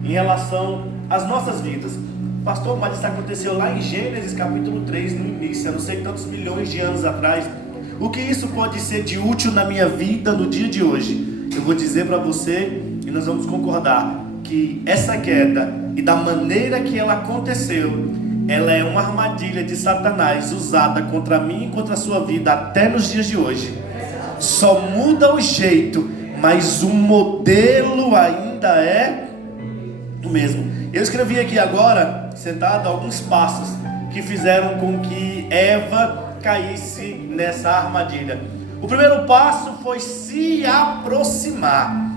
em relação às nossas vidas. Pastor, mas isso aconteceu lá em Gênesis capítulo 3, no início, há não sei quantos milhões de anos atrás. O que isso pode ser de útil na minha vida no dia de hoje? Eu vou dizer para você, e nós vamos concordar, que essa queda e da maneira que ela aconteceu, ela é uma armadilha de Satanás usada contra mim e contra a sua vida até nos dias de hoje. Só muda o jeito, mas o modelo ainda é o mesmo. Eu escrevi aqui agora, sentado, alguns passos que fizeram com que Eva caísse nessa armadilha. O primeiro passo foi se aproximar.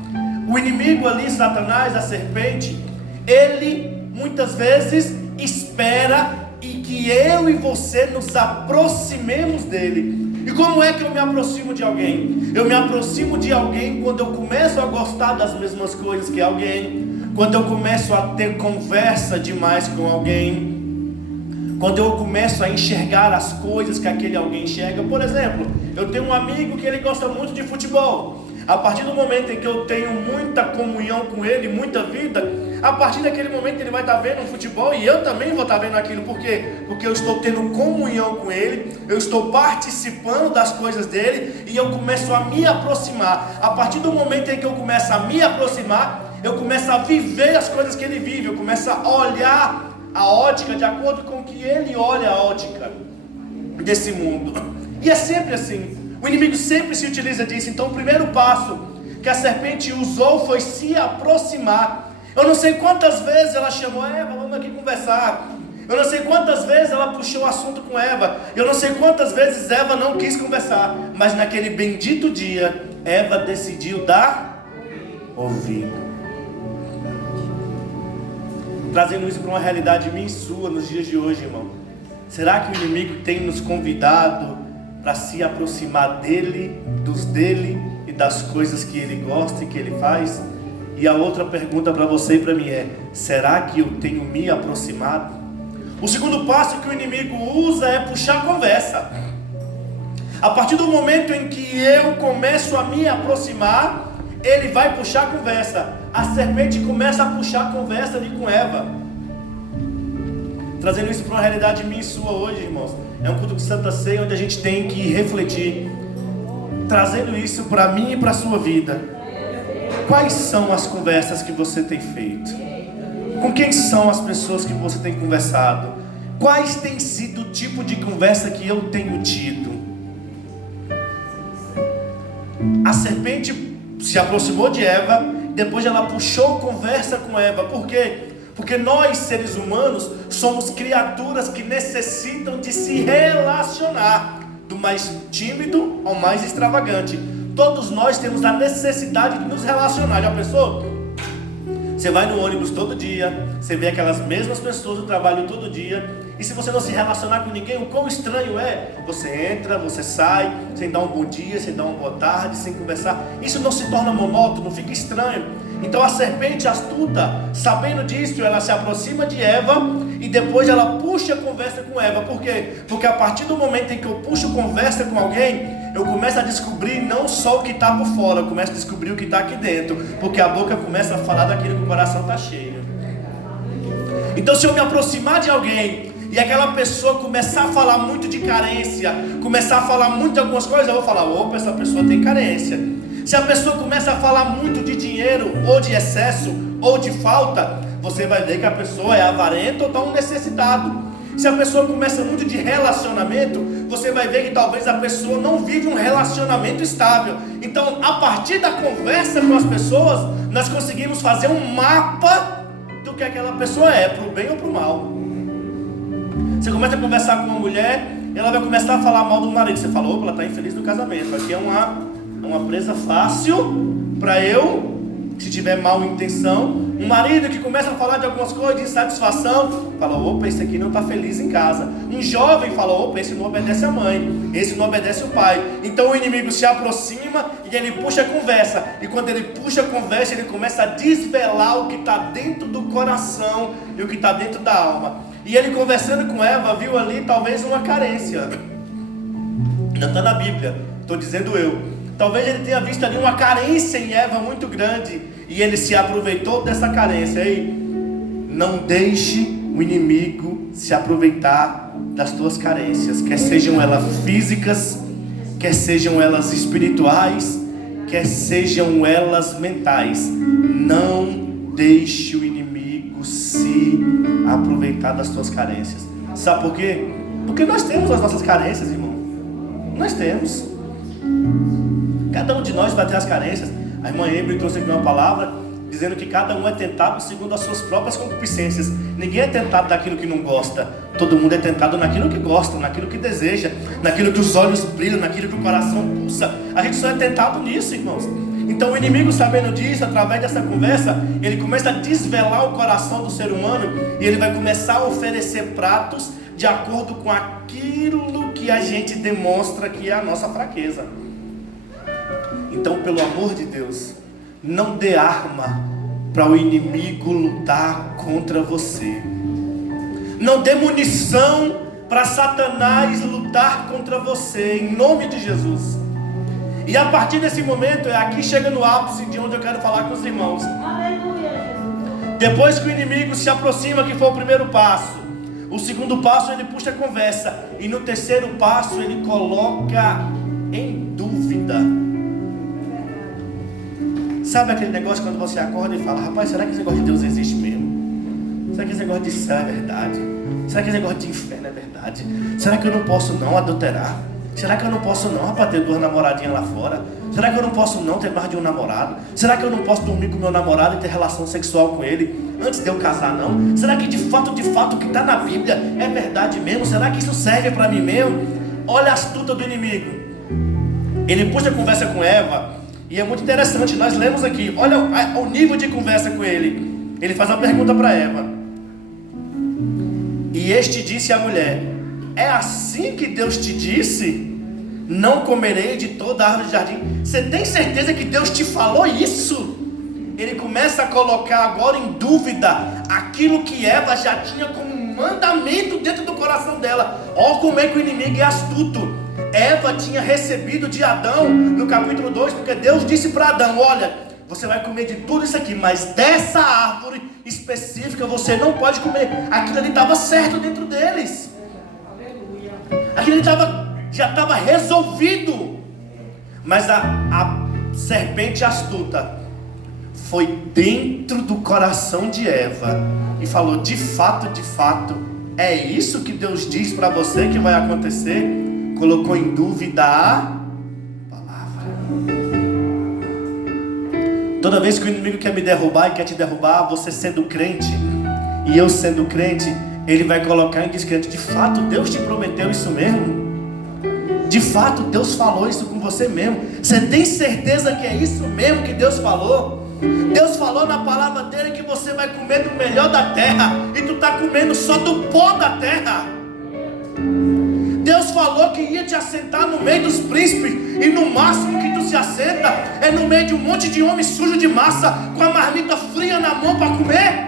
O inimigo ali, Satanás, a serpente, ele muitas vezes espera e que eu e você nos aproximemos dele. E como é que eu me aproximo de alguém? Eu me aproximo de alguém quando eu começo a gostar das mesmas coisas que alguém, quando eu começo a ter conversa demais com alguém, quando eu começo a enxergar as coisas que aquele alguém enxerga. Por exemplo, eu tenho um amigo que ele gosta muito de futebol. A partir do momento em que eu tenho muita comunhão com ele, muita vida, a partir daquele momento ele vai estar vendo um futebol e eu também vou estar vendo aquilo. Por quê? Porque eu estou tendo comunhão com ele, eu estou participando das coisas dele e eu começo a me aproximar. A partir do momento em que eu começo a me aproximar, eu começo a viver as coisas que ele vive, eu começo a olhar a ótica de acordo com o que ele olha a ótica desse mundo. E é sempre assim. O inimigo sempre se utiliza disso. Então o primeiro passo que a serpente usou foi se aproximar. Eu não sei quantas vezes ela chamou Eva, vamos aqui conversar. Eu não sei quantas vezes ela puxou o assunto com Eva. Eu não sei quantas vezes Eva não quis conversar. Mas naquele bendito dia, Eva decidiu dar ouvido. Trazendo isso para uma realidade minha e sua nos dias de hoje, irmão. Será que o inimigo tem nos convidado para se aproximar dele, dos dele e das coisas que ele gosta e que ele faz? E a outra pergunta para você e para mim é: será que eu tenho me aproximado? O segundo passo que o inimigo usa é puxar a conversa. A partir do momento em que eu começo a me aproximar, ele vai puxar a conversa. A serpente começa a puxar a conversa ali com Eva. Trazendo isso para uma realidade minha e sua hoje, irmãos. É um culto de Santa Ceia onde a gente tem que refletir. Trazendo isso para mim e para a sua vida. Quais são as conversas que você tem feito? Com quem são as pessoas que você tem conversado? Quais tem sido o tipo de conversa que eu tenho tido? A serpente se aproximou de Eva, depois ela puxou conversa com Eva. Por quê? Porque nós, seres humanos, somos criaturas que necessitam de se relacionar, do mais tímido ao mais extravagante. Todos nós temos a necessidade de nos relacionar. Já pensou? Você vai no ônibus todo dia, você vê aquelas mesmas pessoas do trabalho todo dia, e se você não se relacionar com ninguém, o quão estranho é? Você entra, você sai, sem dar um bom dia, sem dar uma boa tarde, sem conversar. Isso não se torna monótono, fica estranho. Então a serpente astuta, sabendo disso, ela se aproxima de Eva e depois ela puxa a conversa com Eva. Por quê? Porque a partir do momento em que eu puxo conversa com alguém, eu começo a descobrir não só o que está por fora, eu começo a descobrir o que está aqui dentro, porque a boca começa a falar daquilo que o coração está cheio. Então se eu me aproximar de alguém e aquela pessoa começar a falar muito de carência, começar a falar muito de algumas coisas, eu vou falar: opa, essa pessoa tem carência. Se a pessoa começa a falar muito de dinheiro, ou de excesso, ou de falta, você vai ver que a pessoa é avarenta ou está um necessitado. Se a pessoa começa muito de relacionamento, você vai ver que talvez a pessoa não vive um relacionamento estável. Então, a partir da conversa com as pessoas, nós conseguimos fazer um mapa do que aquela pessoa é, para o bem ou para o mal. Você começa a conversar com uma mulher, ela vai começar a falar mal do marido. Você falou: opa, ela está infeliz no casamento. Aqui é uma presa fácil para eu, se tiver mal intenção. Um marido que começa a falar de algumas coisas, de insatisfação, fala: opa, esse aqui não está feliz em casa. Um jovem fala: opa, esse não obedece a mãe, esse não obedece o pai. Então o inimigo se aproxima e ele puxa a conversa. E quando ele puxa a conversa, ele começa a desvelar o que está dentro do coração e o que está dentro da alma. E ele, conversando com Eva, viu ali talvez uma carência. Não está na Bíblia, estou dizendo eu. Talvez ele tenha visto ali uma carência em Eva muito grande. e ele se aproveitou dessa carência. Ei, não deixe o inimigo se aproveitar das tuas carências, quer sejam elas físicas, quer sejam elas espirituais, quer sejam elas mentais. Não deixe o inimigo se aproveitar das tuas carências. Sabe por quê? Porque nós temos as nossas carências, irmão. Nós temos. Cada um de nós vai ter as carências. A irmã Emily trouxe aqui uma palavra dizendo que cada um é tentado segundo as suas próprias concupiscências. Ninguém é tentado daquilo que não gosta. Todo mundo é tentado naquilo que gosta, naquilo que deseja, naquilo que os olhos brilham, naquilo que o coração pulsa. A gente só é tentado nisso, irmãos. Então o inimigo, sabendo disso, através dessa conversa, ele começa a desvelar o coração do ser humano, e ele vai começar a oferecer pratos de acordo com aquilo que a gente demonstra que é a nossa fraqueza. Então, pelo amor de Deus, não dê arma para o inimigo lutar contra você. Não dê munição para Satanás lutar contra você, em nome de Jesus. E a partir desse momento, aqui chega no ápice de onde eu quero falar com os irmãos. Aleluia. Depois que o inimigo se aproxima, que foi o primeiro passo, o segundo passo ele puxa a conversa, e no terceiro passo ele coloca em dúvida. Sabe aquele negócio quando você acorda e fala: rapaz, será que esse negócio de Deus existe mesmo? Será que esse negócio de céu é verdade? Será que esse negócio de inferno é verdade? Será que eu não posso não adulterar? Será que eu não posso não, rapaz, ter 2 namoradinhas lá fora? Será que eu não posso não ter mais de um namorado? Será que eu não posso dormir com meu namorado e ter relação sexual com ele antes de eu casar não? Será que de fato o que está na Bíblia é verdade mesmo? Será que isso serve para mim mesmo? Olha a astuta do inimigo. Ele puxa a conversa com Eva, e é muito interessante, nós lemos aqui, olha o nível de conversa com ele. Ele faz uma pergunta para Eva: e este disse à mulher: é assim que Deus te disse? Não comerei de toda a árvore do jardim. Você tem certeza que Deus te falou isso? Ele começa a colocar agora em dúvida aquilo que Eva já tinha como mandamento dentro do coração dela. Olha como é que o inimigo é astuto. Eva tinha recebido de Adão no capítulo 2, porque Deus disse para Adão: olha, você vai comer de tudo isso aqui, mas dessa árvore específica você não pode comer. Aquilo ali estava certo dentro deles. Aquilo ali já estava resolvido. Mas a serpente astuta foi dentro do coração de Eva e falou: de fato, é isso que Deus diz para você que vai acontecer? Colocou em dúvida a palavra. Toda vez que o inimigo quer me derrubar e quer te derrubar, você sendo crente e eu sendo crente, ele vai colocar em descrédito: de fato Deus te prometeu isso mesmo? De fato Deus falou isso com você mesmo? Você tem certeza que é isso mesmo que Deus falou? Deus falou na palavra dele que você vai comer do melhor da terra, e tu está comendo só do pó da terra. Deus falou que ia te assentar no meio dos príncipes, e no máximo que tu se assenta é no meio de um monte de homem sujo de massa, com a marmita fria na mão para comer.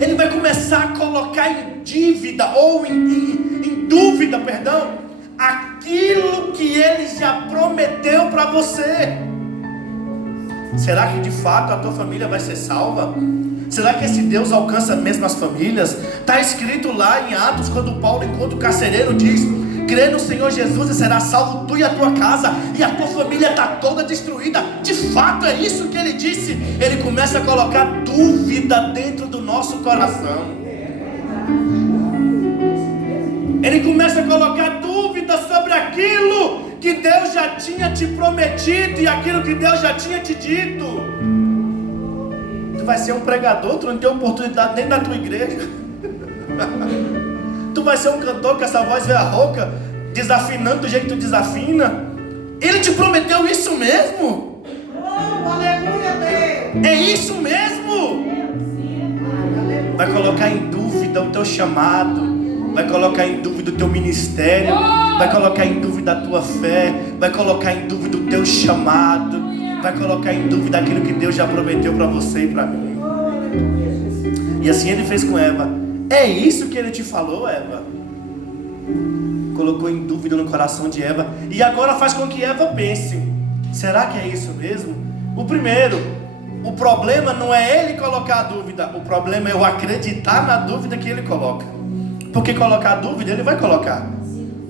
Ele vai começar a colocar em dívida, ou em dúvida, perdão, aquilo que ele já prometeu para você. Será que de fato a tua família vai ser salva? Será que esse Deus alcança mesmo as famílias? Está escrito lá em Atos, quando Paulo encontra o carcereiro, diz: crê no Senhor Jesus e será salvo tu e a tua casa, e a tua família está toda destruída. De fato é isso que ele disse. Ele começa a colocar dúvida dentro do nosso coração. Ele começa a colocar dúvida sobre aquilo que Deus já tinha te prometido e aquilo que Deus já tinha te dito. Tu vai ser um pregador, tu não tem oportunidade nem na tua igreja. Tu vai ser um cantor com essa voz veia rouca, desafinando do jeito que tu desafina. Ele te prometeu isso mesmo? Oh, aleluia, Deus. É isso mesmo? Vai colocar em dúvida o teu chamado, vai colocar em dúvida o teu ministério, vai colocar em dúvida a tua fé, vai colocar em dúvida o teu chamado, vai colocar em dúvida aquilo que Deus já prometeu para você e para mim. E assim ele fez com Eva. É isso que ele te falou, Eva? Colocou em dúvida no coração de Eva, e agora faz com que Eva pense: Será que é isso mesmo? O primeiro, o problema não é ele colocar a dúvida, o problema é eu acreditar na dúvida que ele coloca. Porque colocar a dúvida ele vai colocar.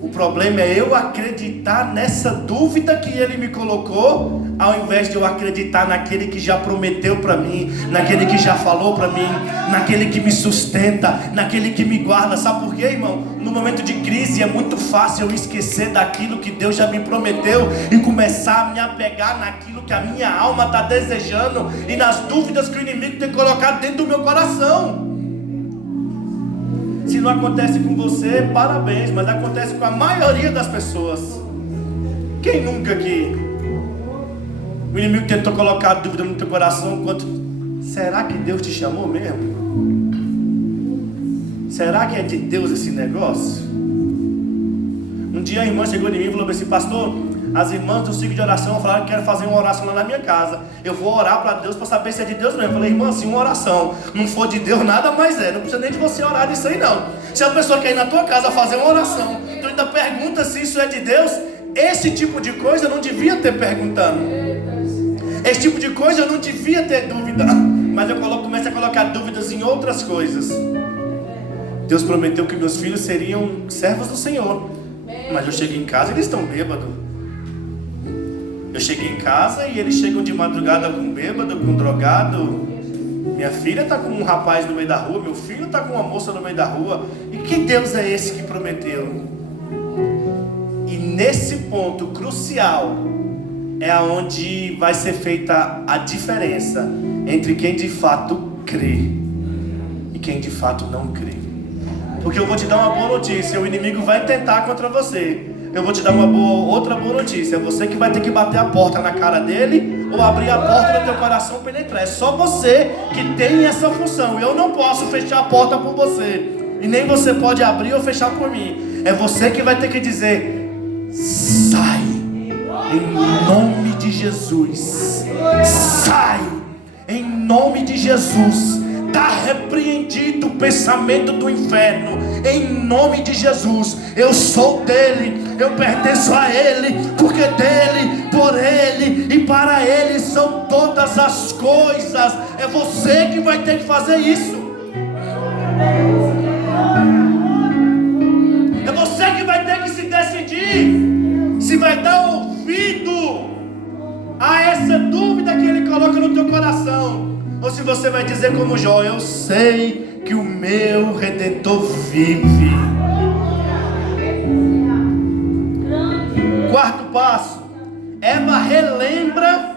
O problema é eu acreditar nessa dúvida que ele me colocou, ao invés de eu acreditar naquele que já prometeu para mim, naquele que já falou para mim, naquele que me sustenta, naquele que me guarda. Sabe por quê, irmão? No momento de crise é muito fácil eu esquecer daquilo que Deus já me prometeu e começar a me apegar naquilo que a minha alma está desejando e nas dúvidas que o inimigo tem colocado dentro do meu coração. Se não acontece com você, parabéns, mas acontece com a maioria das pessoas. Quem nunca aqui? O inimigo tentou colocar dúvida no teu coração quanto, será que Deus te chamou mesmo? Será que é de Deus esse negócio? Um dia a irmã chegou em mim e falou assim: pastor, as irmãs do ciclo de oração falaram que querem fazer uma oração lá na minha casa. Eu vou orar para Deus para saber se é de Deus mesmo. Eu falei: irmã, se uma oração não for de Deus, nada mais é. Não precisa nem de você orar disso aí não. Se a pessoa quer ir na tua casa fazer uma oração, tu ainda pergunta se isso é de Deus. Esse tipo de coisa eu não devia ter perguntando. Esse tipo de coisa eu não devia ter dúvida. Mas eu começo a colocar dúvidas em outras coisas. Deus prometeu que meus filhos seriam servos do Senhor. Mas eu chego em casa e eles estão bêbados. Eu cheguei em casa e eles chegam de madrugada com bêbado, com drogado. Minha filha está com um rapaz no meio da rua, meu filho está com uma moça no meio da rua. E que Deus é esse que prometeu? E nesse ponto crucial é aonde vai ser feita a diferença entre quem de fato crê e quem de fato não crê. Porque eu vou te dar uma boa notícia: o inimigo vai tentar contra você. Eu vou te dar outra boa notícia: é você que vai ter que bater a porta na cara dele ou abrir a porta do teu coração para ele entrar. É só você que tem essa função. Eu não posso fechar a porta por você, e nem você pode abrir ou fechar por mim. É você que vai ter que dizer: sai, em nome de Jesus. Sai, em nome de Jesus. Está repreendido o pensamento do inferno. Em nome de Jesus. Eu sou dele, eu pertenço a ele, porque dele, por ele e para ele são todas as coisas. É você que vai ter que fazer isso. É você que vai ter que se decidir se vai dar ouvido a essa dúvida que ele coloca no teu coração, ou se você vai dizer como Jó: eu sei que o meu Redentor vive. Quarto passo: Eva relembra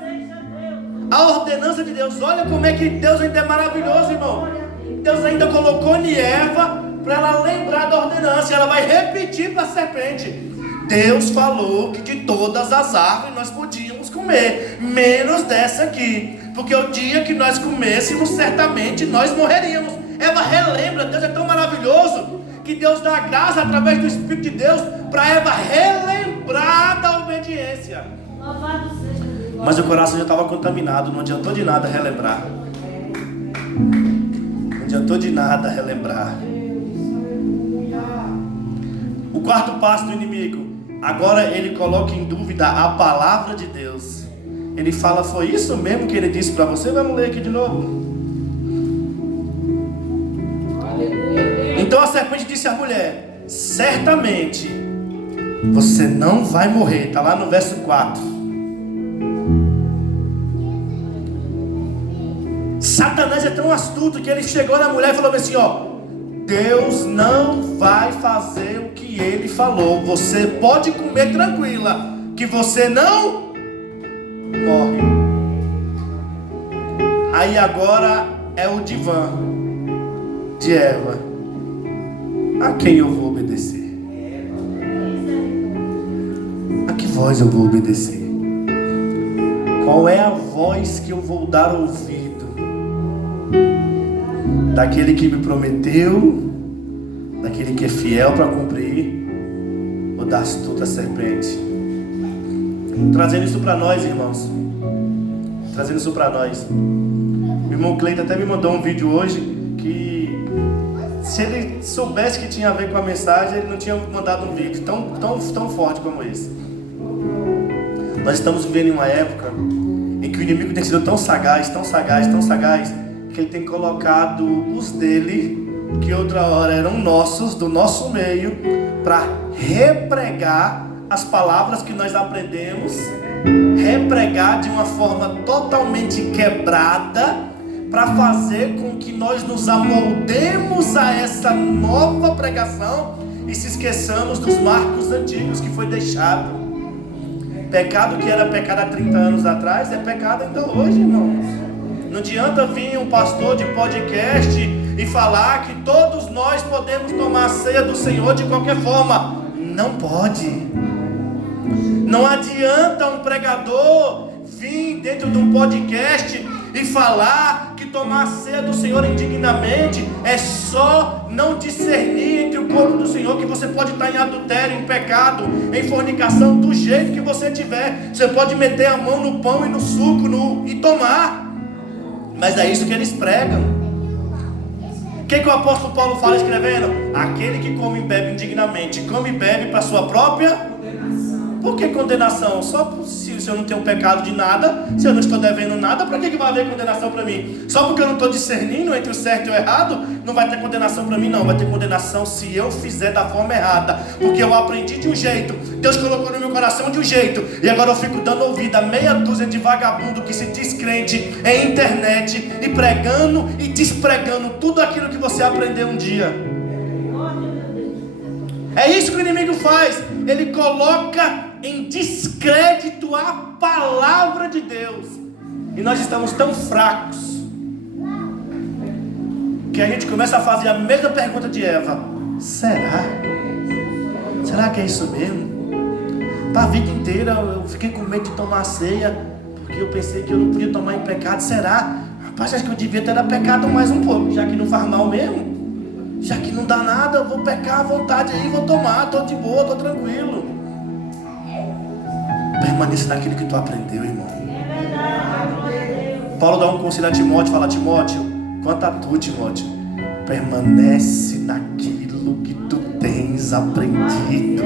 a ordenança de Deus. Olha como é que Deus ainda é maravilhoso, irmão. Deus ainda colocou em Eva para ela lembrar da ordenança. Ela vai repetir para a serpente: Deus falou que de todas as árvores nós podíamos comer, menos dessa aqui, porque o dia que nós comêssemos, certamente nós morreríamos. Eva relembra. Deus é tão maravilhoso que Deus dá graça através do Espírito de Deus para Eva relembrar da obediência. Mas o coração já estava contaminado, não adiantou de nada relembrar. Não adiantou de nada relembrar. O quarto passo do inimigo: agora ele coloca em dúvida a palavra de Deus. Ele fala: foi isso mesmo que ele disse para você? Vamos ler aqui de novo. Então a serpente disse à mulher: certamente você não vai morrer. Está lá no verso 4. Satanás é tão astuto que ele chegou na mulher e falou assim: ó, Deus não vai fazer o que ele falou. Você pode comer tranquila, que você não morre. Aí agora é o divã de Eva: a quem eu vou obedecer? A que voz eu vou obedecer? Qual é a voz que eu vou dar ouvido? Daquele que me prometeu, daquele que é fiel para cumprir, ou da astuta serpente? Trazendo isso para nós, irmãos. Trazendo isso para nós. O irmão Cleiton até me mandou um vídeo hoje que, se ele soubesse que tinha a ver com a mensagem, ele não tinha mandado um vídeo tão forte como esse. Nós estamos vivendo em uma época em que o inimigo tem sido tão sagaz, tão sagaz, tão sagaz, que ele tem colocado os dele, que outra hora eram nossos, do nosso meio, para repregar as palavras que nós aprendemos, repregar de uma forma totalmente quebrada, para fazer com que nós nos amoldemos a essa nova pregação e se esqueçamos dos marcos antigos que foi deixado. Pecado que era pecado há 30 anos atrás é pecado ainda hoje, irmãos. Não adianta vir um pastor de podcast e falar que todos nós podemos tomar a ceia do Senhor de qualquer forma. Não pode. Não adianta um pregador vir dentro de um podcast e falar que tomar a ceia do Senhor indignamente é só não discernir entre o corpo do Senhor, que você pode estar em adultério, em pecado, em fornicação, do jeito que você tiver. Você pode meter a mão no pão e no suco e tomar. Mas é isso que eles pregam. O que o apóstolo Paulo fala escrevendo? Aquele que come e bebe indignamente, come e bebe para sua própria... Por que condenação? Só se eu não tenho pecado de nada, se eu não estou devendo nada, para que vai haver condenação para mim? Só porque eu não estou discernindo entre o certo e o errado, não vai ter condenação para mim, não. Vai ter condenação se eu fizer da forma errada, porque eu aprendi de um jeito, Deus colocou no meu coração de um jeito, e agora eu fico dando ouvido a meia dúzia de vagabundo que se diz crente em internet, e pregando e despregando tudo aquilo que você aprendeu um dia. É isso que o inimigo faz. Ele coloca em descrédito a palavra de Deus. E nós estamos tão fracos que a gente começa a fazer a mesma pergunta de Eva. Será? Será que é isso mesmo? Para a vida inteira eu fiquei com medo de tomar ceia, porque eu pensei que eu não podia tomar em pecado. Será? Rapaz, acho que eu devia ter pecado mais um pouco, já que não faz mal mesmo. Já que não dá nada, eu vou pecar à vontade aí, vou tomar, estou de boa, estou tranquilo. Permaneça naquilo que tu aprendeu, irmão. Paulo dá um conselho a Timóteo, fala: Timóteo, quanto a tu, Timóteo, permanece naquilo que tu tens aprendido,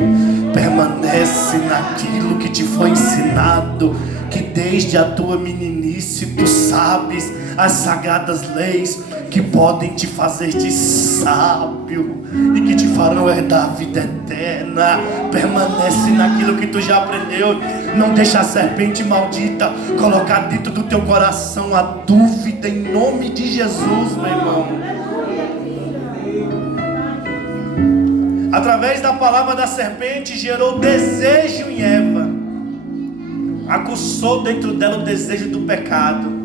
permanece naquilo que te foi ensinado, que desde a tua meninice tu sabes as sagradas leis que podem te fazer de sábio e que te farão herdar a vida eterna. Permanece naquilo que tu já aprendeu. Não deixa a serpente maldita colocar dentro do teu coração a dúvida, em nome de Jesus, meu irmão. Através da palavra da serpente gerou desejo em Eva, aguçou dentro dela o desejo do pecado.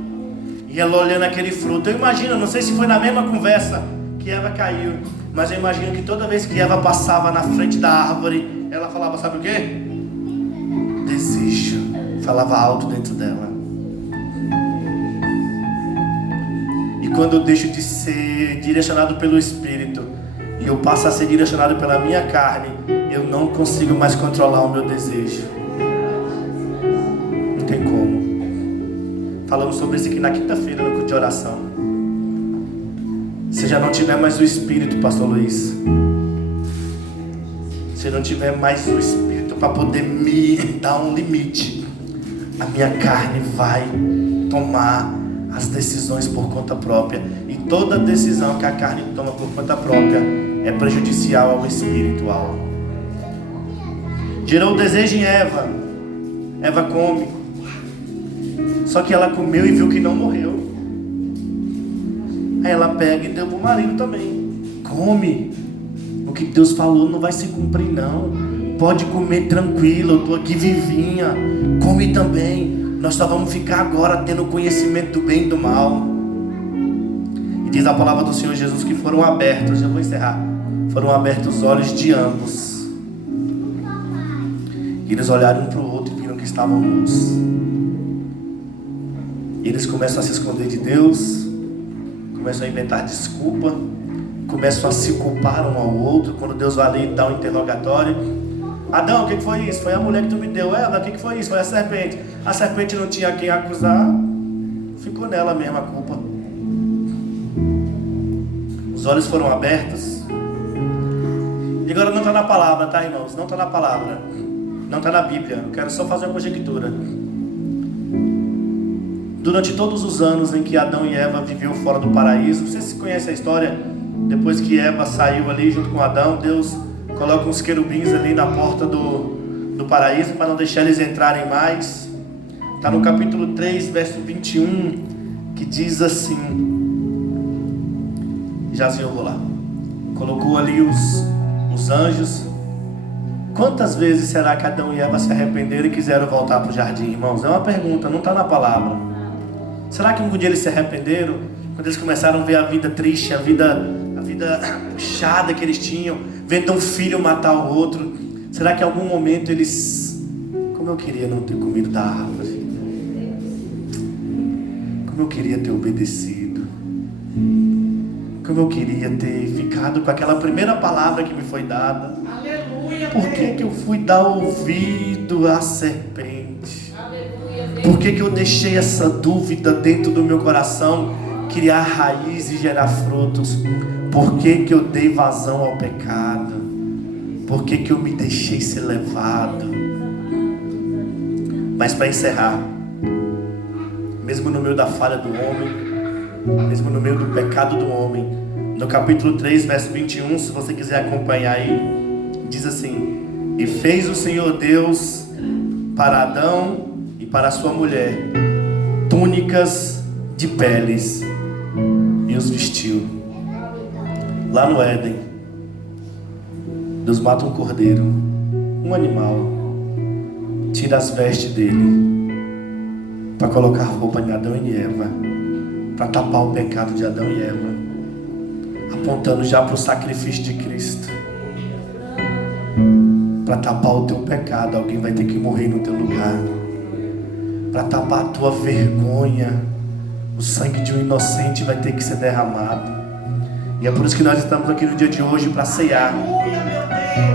E ela olhando aquele fruto, eu imagino, não sei se foi na mesma conversa que Eva caiu, mas eu imagino que toda vez que Eva passava na frente da árvore, ela falava, sabe o quê? Desejo. Falava alto dentro dela. E quando eu deixo de ser direcionado pelo Espírito e eu passo a ser direcionado pela minha carne, eu não consigo mais controlar o meu desejo. Não tem como. Falamos sobre isso aqui na quinta-feira no culto de oração. Se já não tiver mais o Espírito, pastor Luiz, se não tiver mais o Espírito para poder me dar um limite, a minha carne vai tomar as decisões por conta própria. E toda decisão que a carne toma por conta própria é prejudicial ao espiritual. Gerou o desejo em Eva. Eva come. Só que ela comeu e viu que não morreu. Aí ela pega e deu para o marido também. Come. O que Deus falou não vai se cumprir não. Pode comer tranquilo, eu estou aqui vivinha. Come também. Nós só vamos ficar agora tendo conhecimento do bem e do mal. E diz a palavra do Senhor Jesus que foram abertos. Eu vou encerrar. Foram abertos os olhos de ambos. E eles olharam um para o outro e viram que estavam nus. E eles começam a se esconder de Deus, começam a inventar desculpa, começam a se culpar um ao outro. Quando Deus vai ali e dá um interrogatório: Adão, o que foi isso? Foi a mulher que tu me deu. Eva, o que foi isso? Foi a serpente. A serpente não tinha quem acusar, ficou nela mesmo a culpa. Os olhos foram abertos. E agora não está na palavra, tá, irmãos? Não está na palavra. Não está na Bíblia, eu quero só fazer uma conjectura. Durante todos os anos em que Adão e Eva viviam fora do paraíso, vocês conhecem a história? Depois que Eva saiu ali junto com Adão, Deus coloca uns querubins ali na porta do paraíso para não deixar eles entrarem mais. Está no capítulo 3, verso 21, que diz assim: Jazinho, eu vou lá. Colocou ali os anjos. Quantas vezes será que Adão e Eva se arrependeram e quiseram voltar para o jardim, irmãos? É uma pergunta, não está na palavra. Será que algum dia eles se arrependeram? Quando eles começaram a ver a vida triste, a vida puxada que eles tinham, vendo um filho matar o outro. Será que em algum momento eles... Como eu queria não ter comido da árvore. Como eu queria ter obedecido. Como eu queria ter ficado com aquela primeira palavra que me foi dada. Aleluia. Por que eu fui dar ouvido à serpente? Por que eu deixei essa dúvida dentro do meu coração criar raiz e gerar frutos? Por que eu dei vazão ao pecado? Por que eu me deixei ser levado? Mas para encerrar, mesmo no meio da falha do homem, mesmo no meio do pecado do homem, no capítulo 3, verso 21, se você quiser acompanhar aí, diz assim: E fez o Senhor Deus para Adão e para a sua mulher túnicas de peles e os vestiu. Lá no Éden, Deus mata um cordeiro, um animal, tira as vestes dele para colocar roupa em Adão e Eva, para tapar o pecado de Adão e Eva, apontando já para o sacrifício de Cristo. Para tapar o teu pecado, alguém vai ter que morrer no teu lugar. Para tapar a tua vergonha, o sangue de um inocente vai ter que ser derramado. E é por isso que nós estamos aqui no dia de hoje, para ceiar,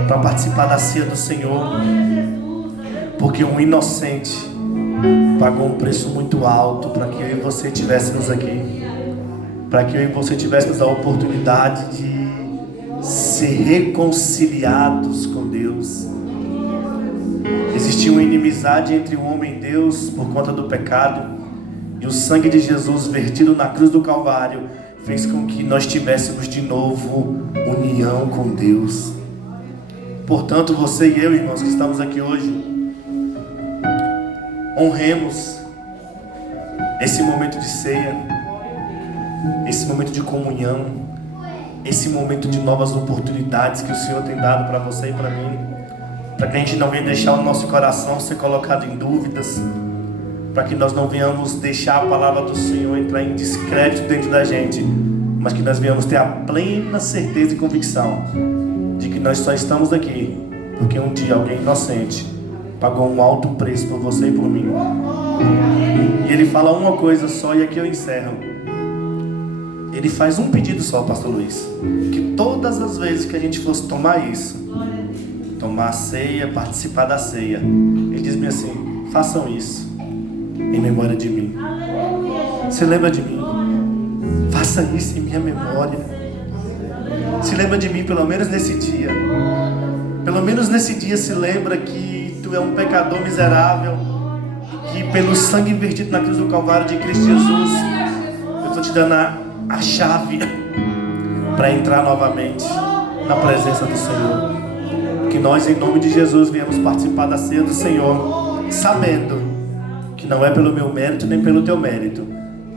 para participar da ceia do Senhor. Porque um inocente pagou um preço muito alto para que eu e você estivéssemos aqui, para que eu e você tivéssemos a oportunidade de ser reconciliados com Deus. Existia uma inimizade entre o homem e Deus por conta do pecado, e o sangue de Jesus vertido na cruz do Calvário fez com que nós tivéssemos de novo união com Deus. Portanto, você e eu, irmãos, que estamos aqui hoje, honremos esse momento de ceia, esse momento de comunhão, esse momento de novas oportunidades que o Senhor tem dado para você e para mim, para que a gente não venha deixar o nosso coração ser colocado em dúvidas, para que nós não venhamos deixar a palavra do Senhor entrar em descrédito dentro da gente, mas que nós venhamos ter a plena certeza e convicção de que nós só estamos aqui porque um dia alguém inocente pagou um alto preço por você e por mim. E ele fala uma coisa só, e aqui eu encerro. Ele faz um pedido só, pastor Luiz: que todas as vezes que a gente fosse tomar isso, tomar a ceia, participar da ceia, ele diz-me assim: façam isso em memória de mim. Se lembra de mim? Faça isso em minha memória. Se lembra de mim pelo menos nesse dia. Pelo menos nesse dia se lembra que tu é um pecador miserável, que pelo sangue vertido na cruz do Calvário de Cristo Jesus, eu estou te dando a chave para entrar novamente na presença do Senhor. Que nós, em nome de Jesus, venhamos participar da ceia do Senhor, sabendo que não é pelo meu mérito nem pelo teu mérito,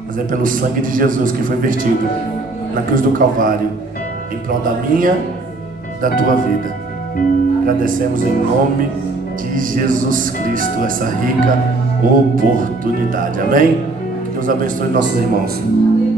mas é pelo sangue de Jesus que foi vertido na cruz do Calvário, em prol da minha, da tua vida. Agradecemos em nome de Jesus Cristo essa rica oportunidade. Amém? Que Deus abençoe nossos irmãos.